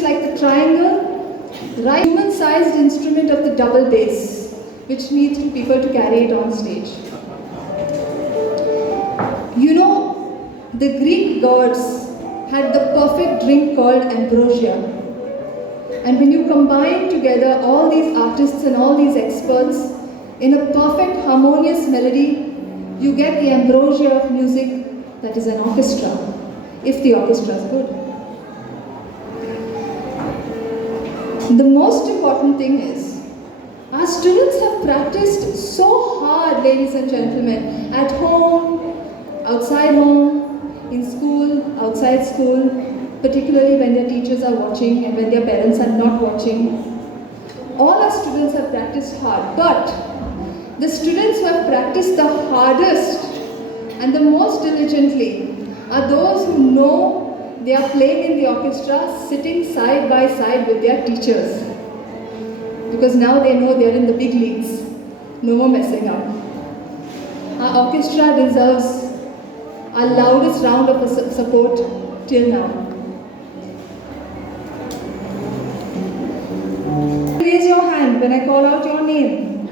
instruments like the triangle, right human-sized instrument of the double bass, which needed people to carry it on stage. You know, the Greek gods had the perfect drink called ambrosia. And when you combine together all these artists and all these experts in a perfect harmonious melody, you get the ambrosia of music that is an orchestra, if the orchestra is good. The most important thing is, our students have practiced so hard, ladies and gentlemen, at home, outside home, in school, outside school, particularly when their teachers are watching and when their parents are not watching. All our students have practiced hard, but the students who have practiced the hardest and the most diligently are those who know they are playing in the orchestra, sitting side by side with their teachers. Because now they know they are in the big leagues. No more messing up. Our orchestra deserves our loudest round of support till now. Raise your hand when I call out your name.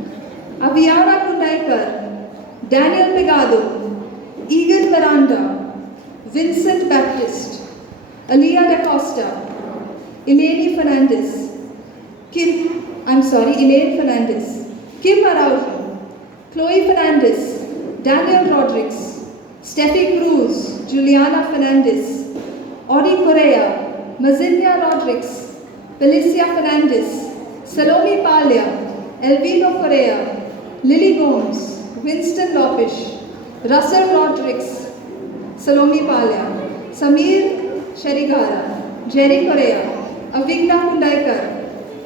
Aviana Kundaikar, Daniel Pegado, Egan Miranda, Vincent Baptist, Aliyah Da Costa, Elaine Fernandez, Elaine Fernandez, Kim Araujo, Chloe Fernandez, Daniel Rodriguez, Steffi Cruz, Juliana Fernandez, Ori Correa, Mazinia Rodriguez, Felicia Fernandez, Salome Palia, Elvino Correa, Lily Gomes, Winston Lopish, Russell Rodriguez, Salome Palia, Samir Sherigara, Jerry Correa, Avigna Kundaikar,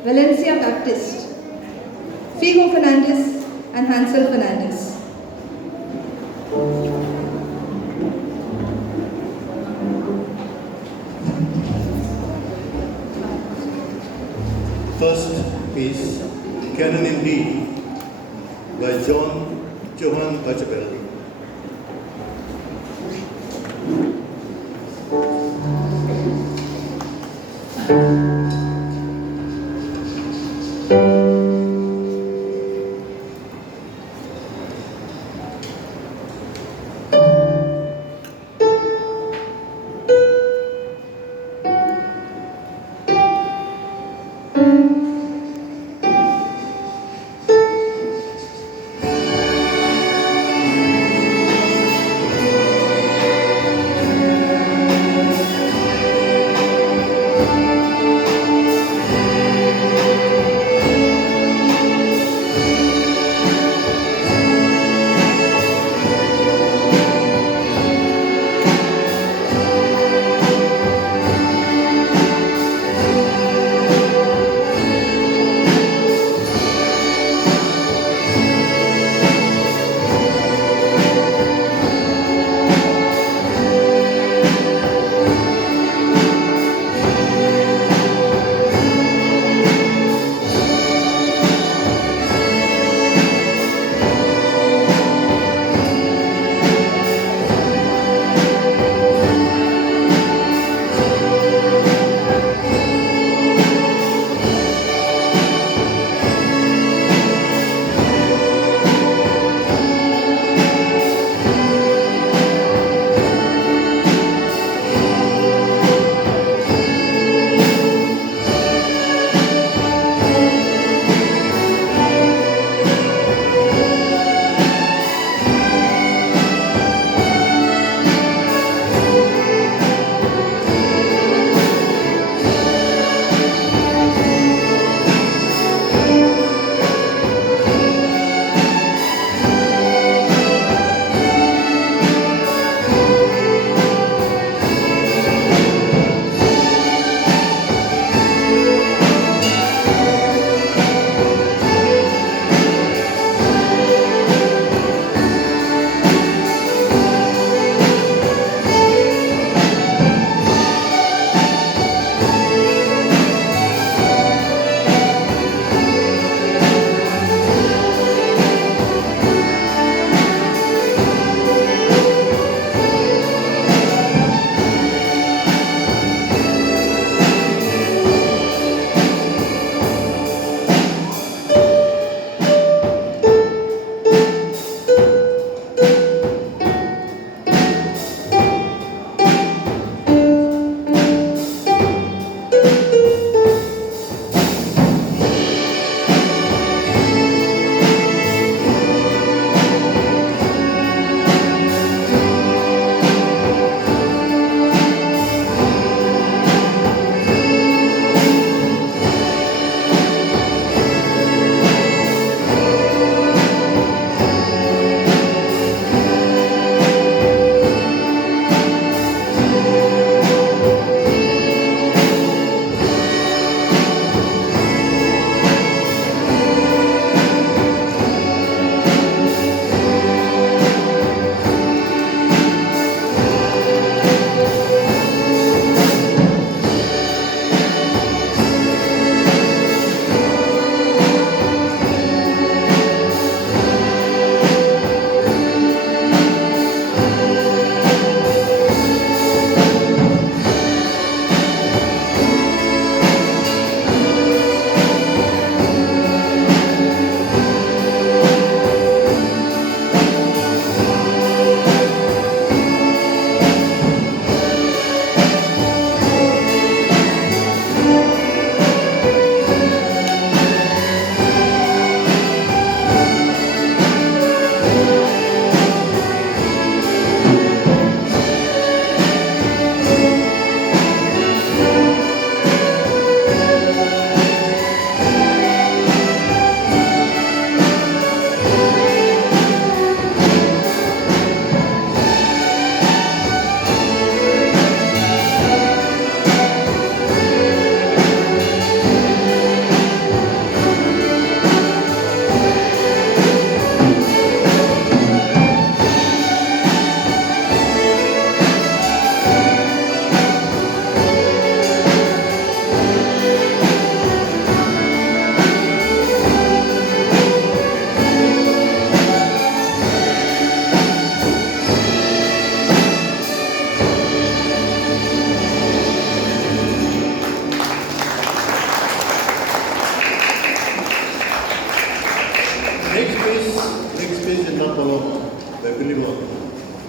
Valencia Baptist, Figo Fernandez, and Hansel Fernandez. First piece, Canon in D by Johann Bachapel.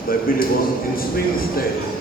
by Billy Bond in swing style.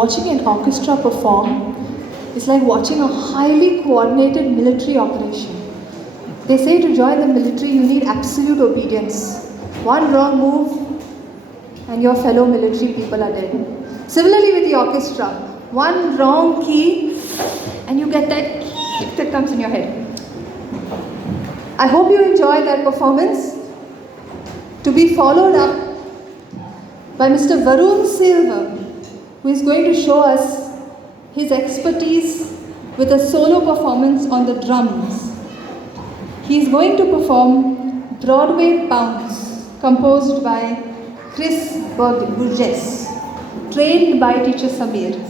watching an orchestra perform is like watching a highly coordinated military operation. They say to join the military, you need absolute obedience. One wrong move, and your fellow military people are dead. Similarly with the orchestra, one wrong key, and you get that kick that comes in your head. I hope you enjoyed that performance, to be followed up by Mr. Varun Silva, who is going to show us his expertise with a solo performance on the drums. He is going to perform Broadway Bounce, composed by Chris Burgess, trained by teacher Samir.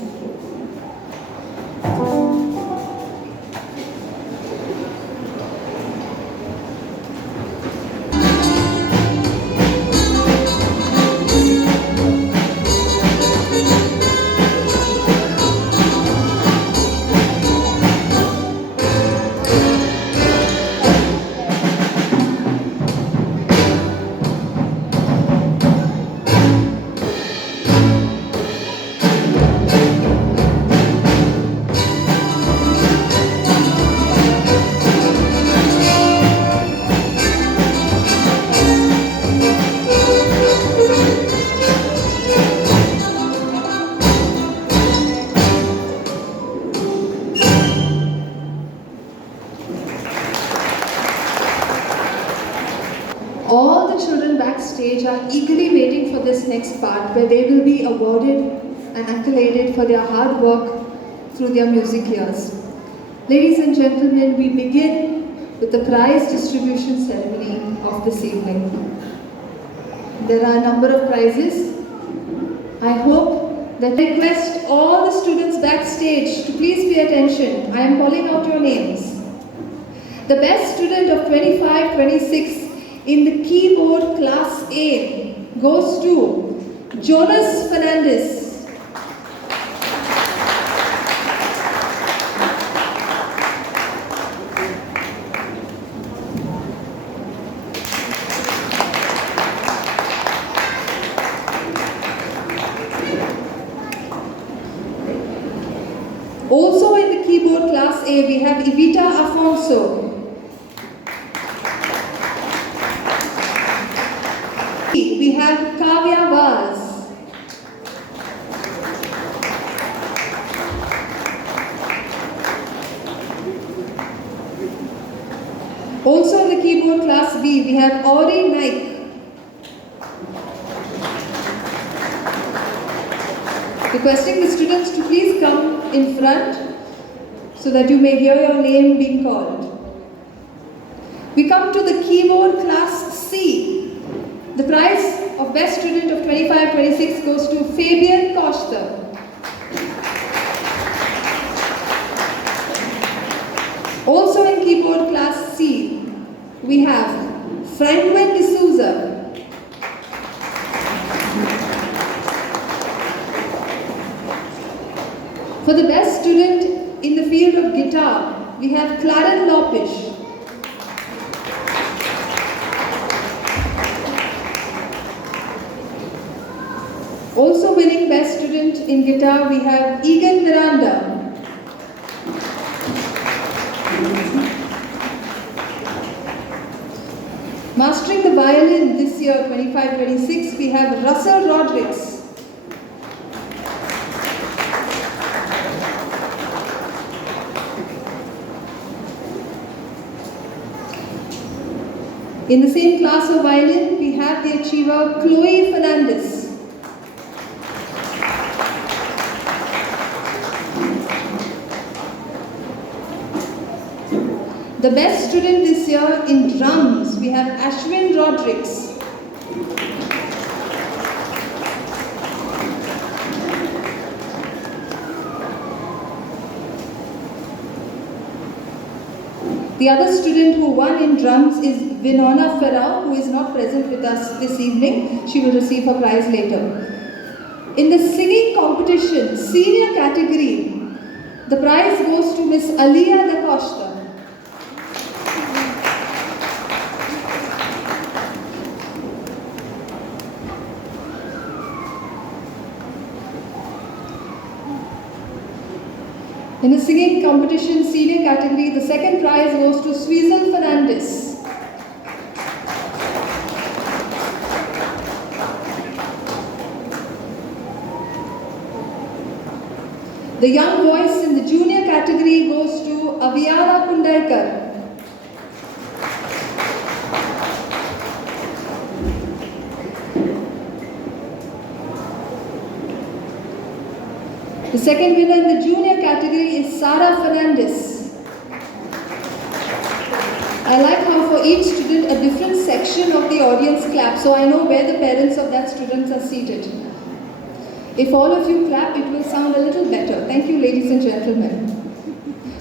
All the children backstage are eagerly waiting for this next part, where they will be awarded and accoladed for their hard work through their music years. Ladies and gentlemen, we begin with the prize distribution ceremony of this evening. There are a number of prizes. I hope that I request all the students backstage to please pay attention. I am calling out your names. The best student of 25-26 in the keyboard class A goes to Jonas Fernandez. Also in the keyboard class A, we have Evita Afonso. We have Kavya Vaz. Also in the keyboard class B, we have Auri Naik. Requesting the students to please come in front so that you may hear your name being called. We come to the keyboard class C. The prize of best student of 25-26 goes to Fabian Costa. Also in keyboard class C, we have Franklin D'Souza. For the best student in the field of guitar, we have Claren Lopish. Also winning best student in guitar, we have Egan Miranda. Mastering the violin this year, 25-26, we have Russell Rodriguez. In the same class of violin, we have the achiever Chloe Fernandez. The best student this year in drums, we have Ashwin Rodriguez. The other student who won in drums is Vinona Ferrao, who is not present with us this evening. She will receive her prize later. In the singing competition, senior category, the prize goes to Miss Alia Da Costa. In the singing competition senior category, the second prize goes to Sweezel Fernandez. The young voice in the junior category goes to Aviara Kundaikar. The second winner in the junior category is Sara Fernandez. I like how for each student a different section of the audience claps, so I know where the parents of that student are seated. If all of you clap, it will sound a little better. Thank you, ladies and gentlemen.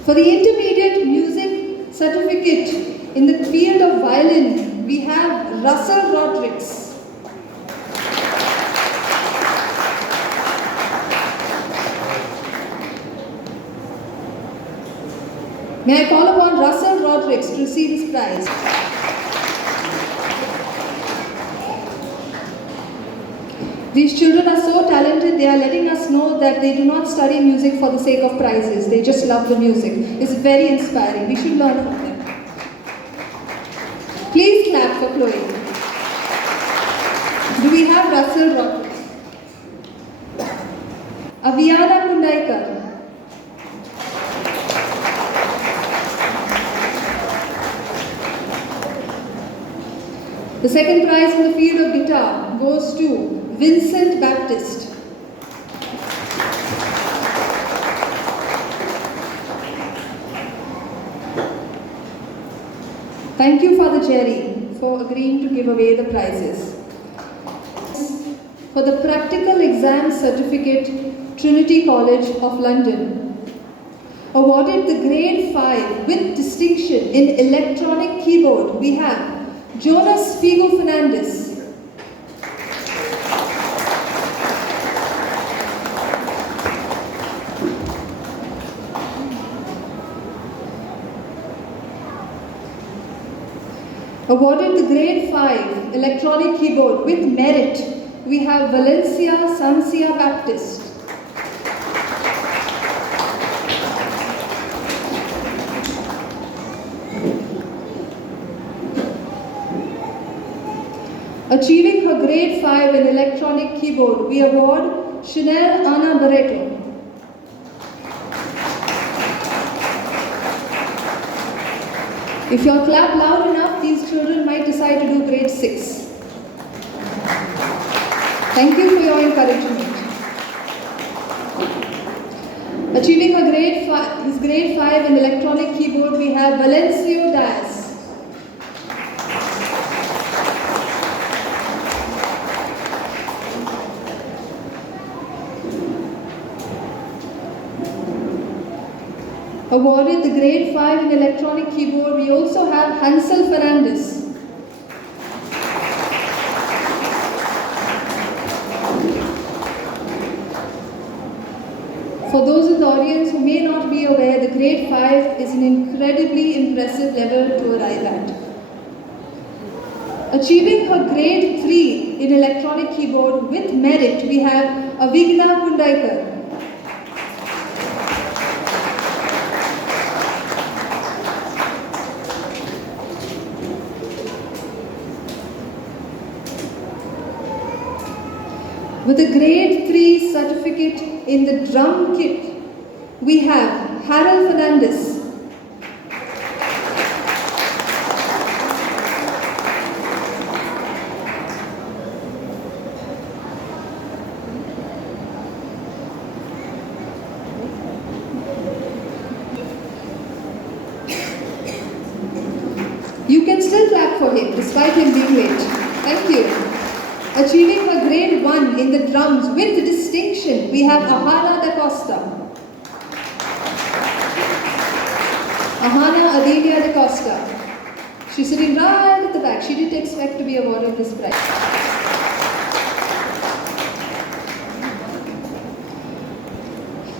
For the intermediate music certificate in the field of violin, we have Russell Rodriguez. May I call upon Russell Rodriguez to receive his prize. These children are so talented, they are letting us know that they do not study music for the sake of prizes. They just love the music. It's very inspiring. We should learn from them. Please clap for Chloe. Do we have Russell Rodriguez? Aviana Kundaikar. The second prize in the field of guitar goes to Vincent Baptist. Thank you, Father Jerry, for agreeing to give away the prizes. For the practical exam certificate, Trinity College of London awarded the grade 5 with distinction in electronic keyboard, we have Jonas Figo Fernandez. Awarded the grade 5 electronic keyboard with merit, we have Valencia Sancia Baptist. Achieving her grade 5 in electronic keyboard, we award Chanel Ana Barreto. If you clap loud enough, these children might decide to do grade 6. Thank you for your encouragement. Achieving her his grade 5 in electronic keyboard, we have Valencio Diaz. Awarded the grade 5 in electronic keyboard, we also have Hansel Fernandez. For those in the audience who may not be aware, the grade 5 is an incredibly impressive level to arrive at. Achieving her grade 3 in electronic keyboard with merit, we have Avigna Kundaikar. With a grade 3 certificate in the drum kit, we have Harold Fernandez. You can still clap for him despite him being late. Thank you. Achieving her grade 1 in the drums with distinction, we have Ahana da Costa. Ahana Adelia da Costa. She's sitting right at the back. She didn't expect to be awarded this prize.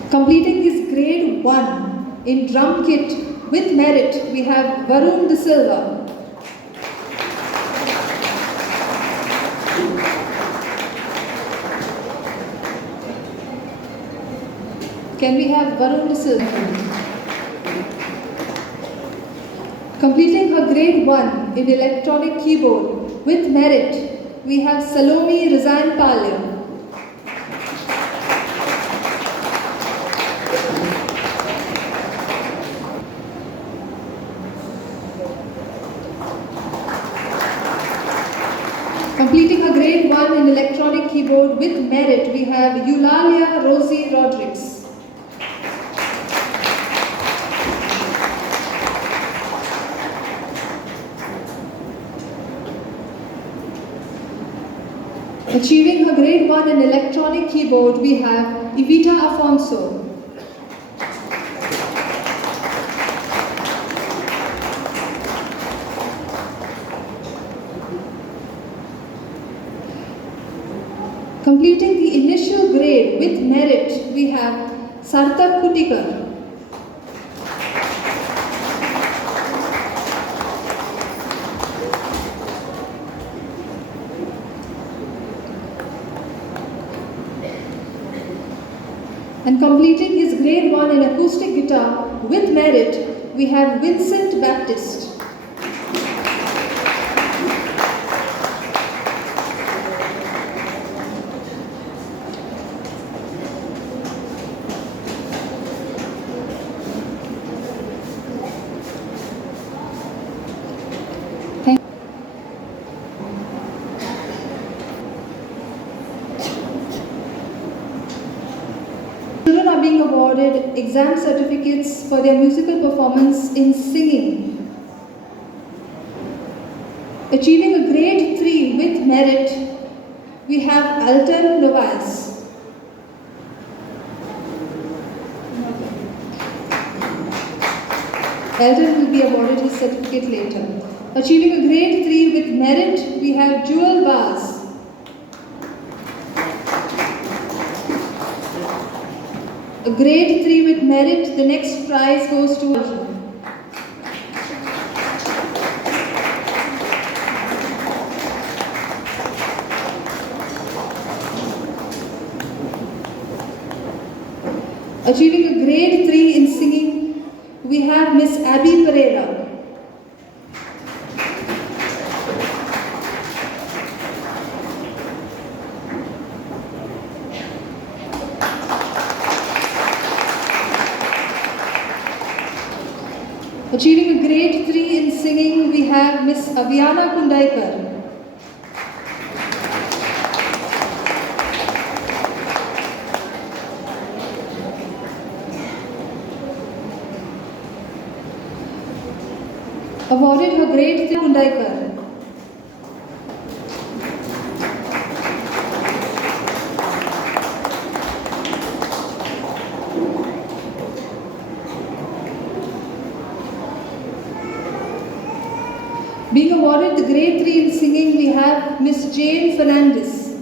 Completing his grade 1 in drum kit with merit, we have Varun De Silva. Can we have Varun Missile? Completing her grade 1 in electronic keyboard with merit, we have Salome Rizan Palya. Completing her grade 1 in electronic keyboard with merit, we have Eulalia Rosie Rodriguez. Achieving her grade 1 in electronic keyboard, we have Evita Afonso. Completing the initial grade with merit, we have Sarthak Kutikar. And completing his grade 1 in acoustic guitar with merit, we have Vincent Baptist. Children are being awarded exam certificates for their musical performance in singing. Achieving a grade 3 with merit, we have Alton Novas. Alton will be awarded his certificate later. Achieving a grade 3 with merit, we have Jewel Vaz. A grade 3 with merit, the next prize goes to achieving a grade 3 in singing, we have Miss Abby Pereira. Achieving a grade 3 in singing, we have Miss Aviana Kundaikar. Awarded her grade 3 Kundaikar. Being awarded the grade 3 in singing, we have Miss Jane Fernandez.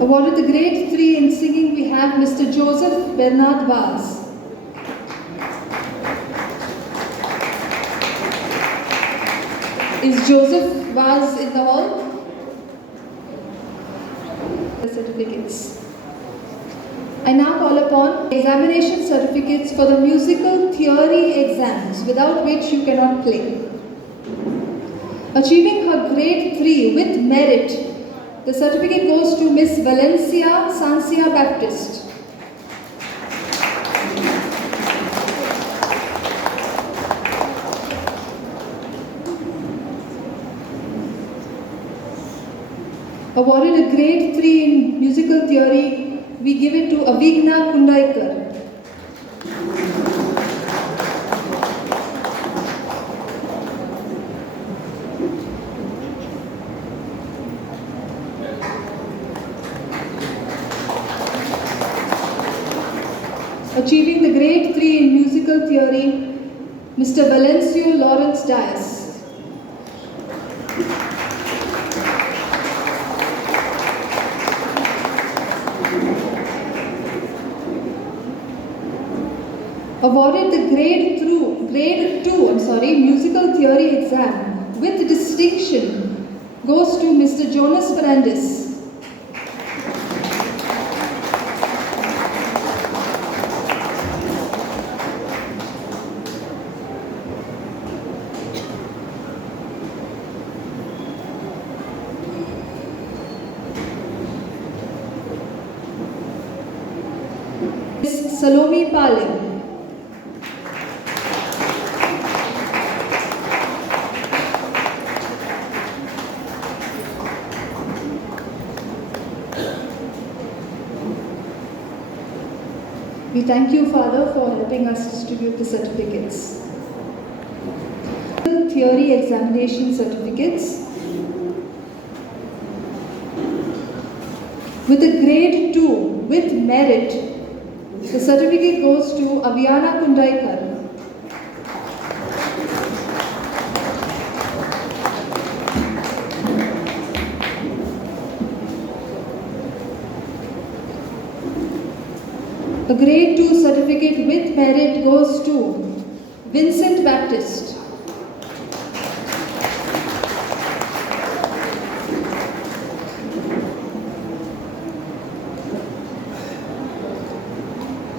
Awarded the grade 3 in singing, we have Mr. Joseph Bernard Vaz. Is Joseph Vaz in the hall? Certificates. I now call upon examination certificates for the musical theory exams, without which you cannot play. Achieving her grade 3 with merit, the certificate goes to Miss Valencia Sancia Baptist. Awarded a grade 3 in musical theory, we give it to Avigna Kundaikar. Achieving the grade 3 in musical theory, Mr. Valencio Lawrence Dias. Awarded the grade 2 musical theory exam with distinction goes to Mr. Jonas Fernandez. Ms. Salome Palin. We thank you, Father, for helping us distribute the certificates. Theory examination certificates. With a grade 2 with merit, the certificate goes to Aviana Kundaikar. A grade 2 certificate with merit goes to Vincent Baptist.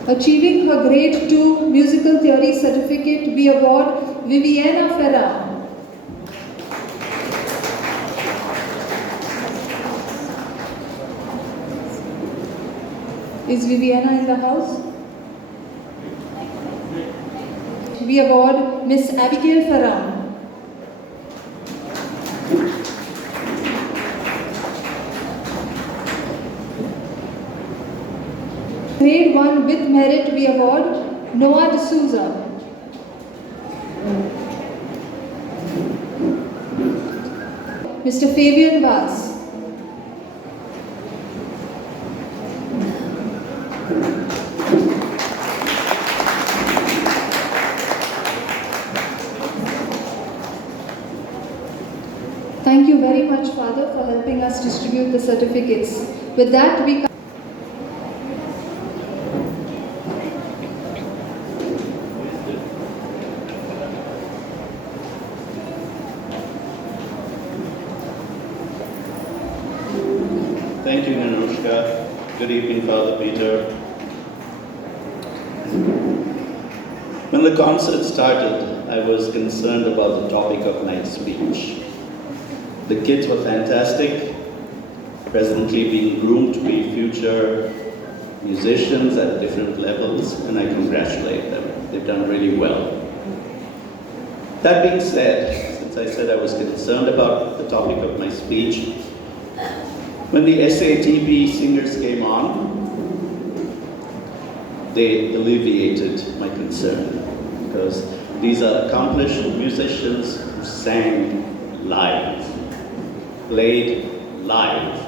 Achieving her grade 2 musical theory certificate, we award Viviana Ferra. Is Viviana in the house? We award Miss Abigail Ferra. Grade 1 with merit, we award Noah D'Souza. Mr. Fabian Vaz. Thank you very much, Father, for helping us distribute the certificates. With that, we Thank you, Nanushka. Good evening, Father Peter. When the concert started, I was concerned about the topic of my speech. The kids were fantastic, presently being groomed to be future musicians at different levels, and I congratulate them. They've done really well. That being said, since I said I was concerned about the topic of my speech, when the SATB singers came on, they alleviated my concern, because these are accomplished musicians who sang live, played live,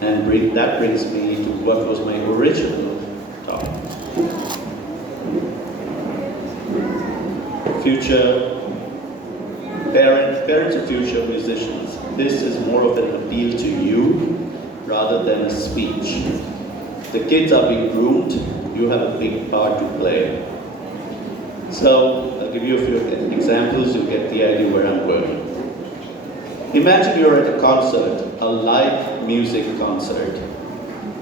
and that brings me to what was my original topic. Future parents of future musicians. This is more of an appeal to you rather than a speech. The kids are being groomed, you have a big part to play. So I'll give you a few examples, you'll get the idea where I'm going. Imagine you're at a concert, a live music concert.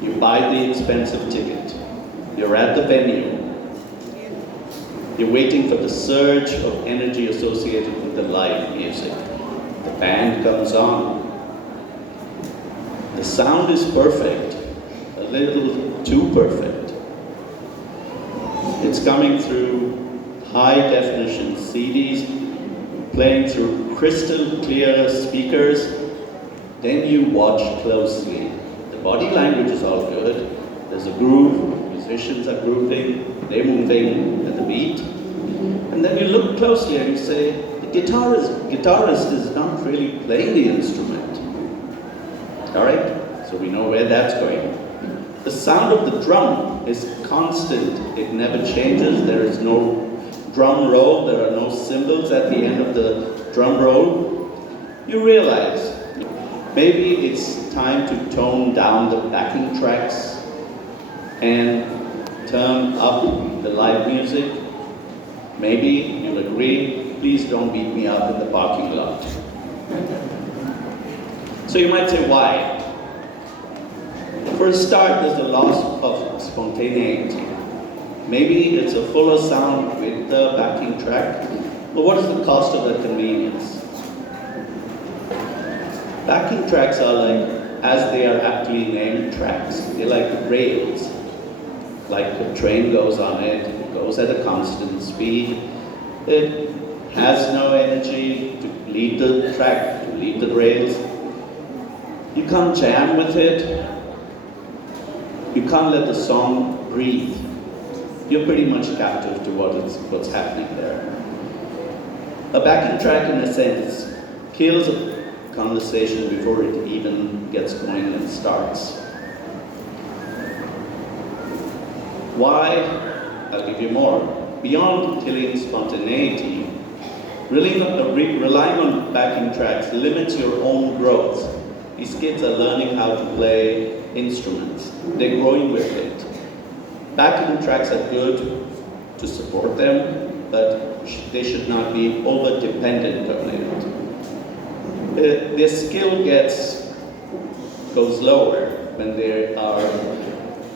You buy the expensive ticket. You're at the venue. You're waiting for the surge of energy associated with the live music. The band comes on. The sound is perfect, a little too perfect. It's coming through high definition CDs, playing through crystal clear speakers. Then you watch closely. The body language is all good. There's a groove, musicians are grooving, they're moving at the beat. And then you look closely and you say, the guitarist is not really playing the instrument. All right, so we know where that's going. The sound of the drum is constant. It never changes. There is no drum roll. There are no cymbals at the end of the drum roll. You realize maybe it's time to tone down the backing tracks and turn up the live music. Maybe you'll agree, please don't beat me up in the parking lot. So you might say, why? For a start, there's a loss of spontaneity. Maybe it's a fuller sound with the backing track, but what is the cost of that convenience? Backing tracks are like, as they are aptly named, tracks. They're like rails. Like a train goes on it, it goes at a constant speed. It has no energy to lead the track, to lead the rails. You can't jam with it. You can't let the song breathe. You're pretty much captive to what's happening there. A backing track, in a sense, kills a conversation before it even gets going and starts. Why? I'll give you more. Beyond killing spontaneity, relying on backing tracks limits your own growth. These kids are learning how to play instruments. They're growing with it. Backing tracks are good to support them, but they should not be over-dependent on it. Their skill goes lower when they are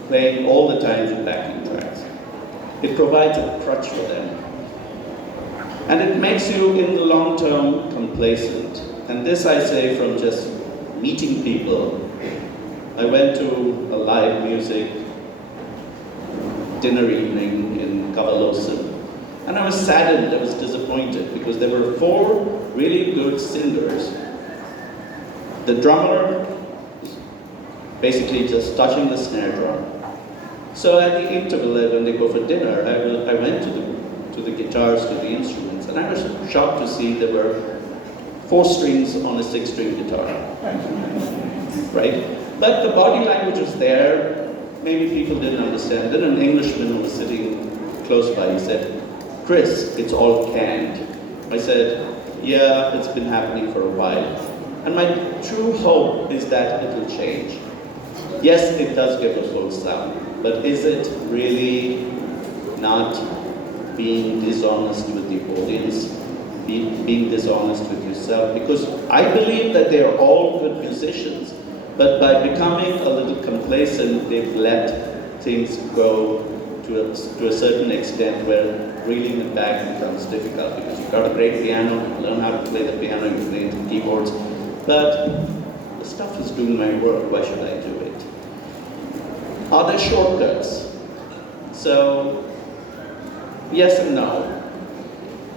playing all the time with backing tracks. It provides a crutch for them. And it makes you, in the long term, complacent. And this I say from just meeting people. I went to a live music dinner evening in Cavalosa, and I was saddened, I was disappointed, because there were 4 really good singers. The drummer was basically just touching the snare drum. So at the interval, when they go for dinner, I went to the guitars, to the instruments, and I was shocked to see there were 4 strings on a 6-string guitar. Right? But the body language was there. Maybe people didn't understand. Then an Englishman who was sitting close by, he said, "Chris, it's all canned." I said, "Yeah, it's been happening for a while." And my true hope is that it will change. Yes, it does give a full sound, but is it really not being dishonest with the audience, being dishonest with yourself? Because I believe that they are all good musicians, but by becoming a little complacent, they've let things go to a certain extent where reeling it back becomes difficult, because you've got a great piano, you learn how to play the piano, you play the keyboards, but the stuff is doing my work, why should I do it? Are there shortcuts? So, yes and no.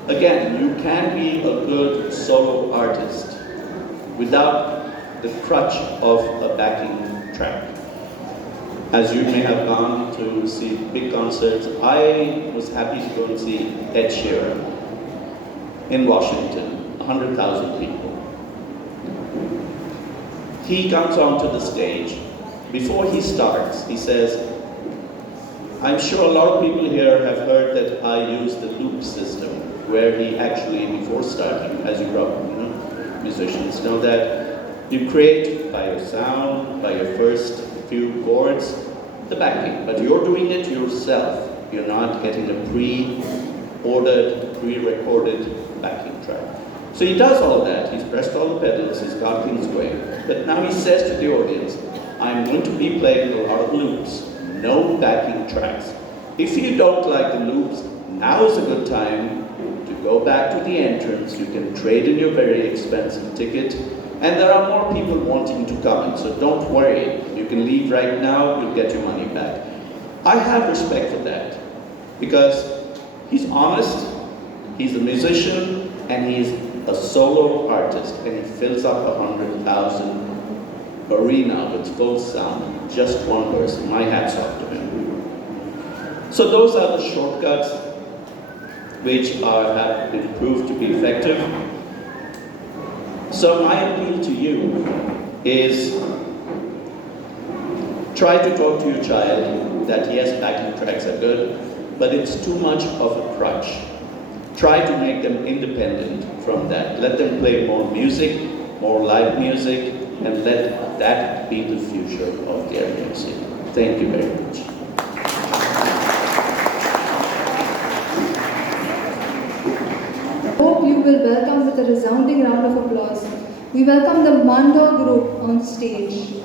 Again, you can be a good solo artist without the crutch of a backing track. As you may have gone to see big concerts, I was happy to go and see Ed Sheeran in Washington, 100,000 people. He comes onto the stage. Before he starts, he says, "I'm sure a lot of people here have heard that I use the loop system," where he actually, before starting, as you probably know, musicians know that you create by your sound, by your first few chords, the backing, but you're doing it yourself. You're not getting a pre-ordered, pre-recorded backing track. So he does all that. He's pressed all the pedals, he's got things going. But now he says to the audience, "I'm going to be playing a lot of loops, no backing tracks. If you don't like the loops, now is a good time to go back to the entrance. You can trade in your very expensive ticket, and there are more people wanting to come in, so don't worry. You can leave right now, you'll get your money back." I have respect for that, because he's honest, he's a musician, and he's a solo artist, and he fills up 100,000 arena with full sound, just one person. My hat's off to him. So those are the shortcuts which have been proved to be effective. So my appeal to you is, try to talk to your child that yes, backing tracks are good, but it's too much of a crutch. Try to make them independent from that. Let them play more music, more live music, and let that be the future of their music. Thank you very much. will welcome with a resounding round of applause. We welcome the Mando group on stage.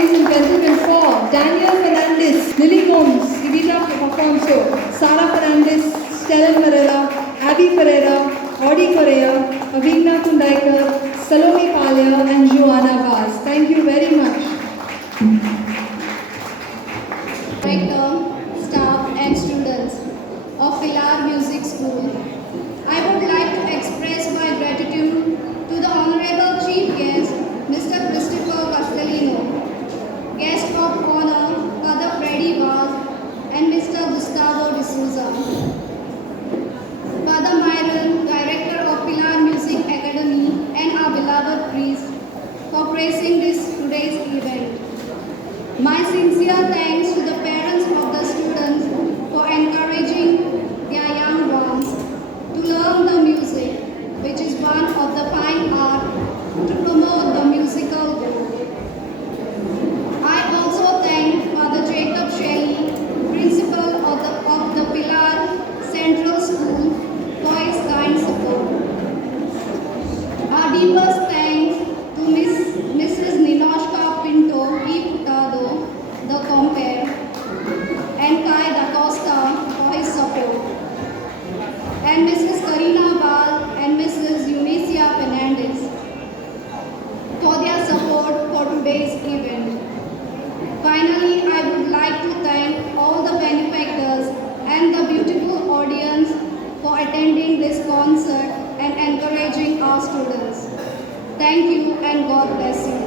ladies and gentlemen, for Daniel Fernandez, Lily Combs, Evita Afonso, Sara Fernandez, Stellan Marella, Abby Pereira, Audie Correa, Avigna Kundaikar, Salome Palya, and Joanna Vaz. Thank you very much. Director, staff and students of Pilar Music School. I would like to express my gratitude to the Honorable Chief Guest, Mr. Christopher Castellino, Guest of Honor, Father Freddy Vaz, and Mr. Gustavo D'Souza. Father Myron, Director of Pilar Music Academy, and our beloved priest, for gracing today's event. My sincere thanks to the parents of the students for encouraging their young ones to learn the music, which is one of the fine art to promote the musical growth. I also thank Father Jacob Shelley, Principal of the Pilar Central School, for his kind support. Our deepest thanks to Mrs. Ninoshka Pinto E. Putado, the compare, and Kai Da Costa for his support, and Mrs. Karina Val and Mrs. Eunicia Fernandez for their support for today's event. Finally, I would like to thank all the benefactors and the beautiful audience for attending this concert and encouraging our students. Thank you and God bless you.